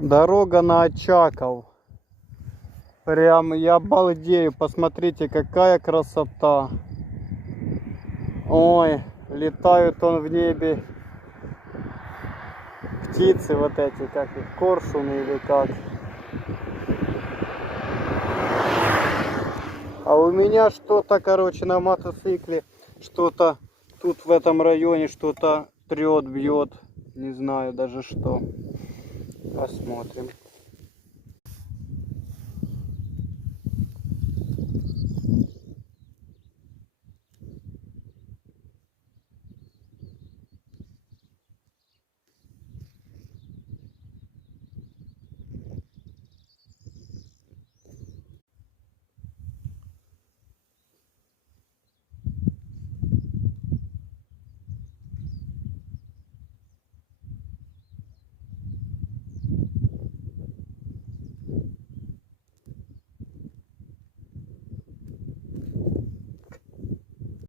Дорога на Очаков. Прям я балдею. Посмотрите, какая красота. Ой, летают он в небе. Птицы вот эти, как их, коршуны или как. А у меня что-то, короче, на мотоцикле, что-то тут в этом районе, что-то трет, бьет. Не знаю даже что. Посмотрим.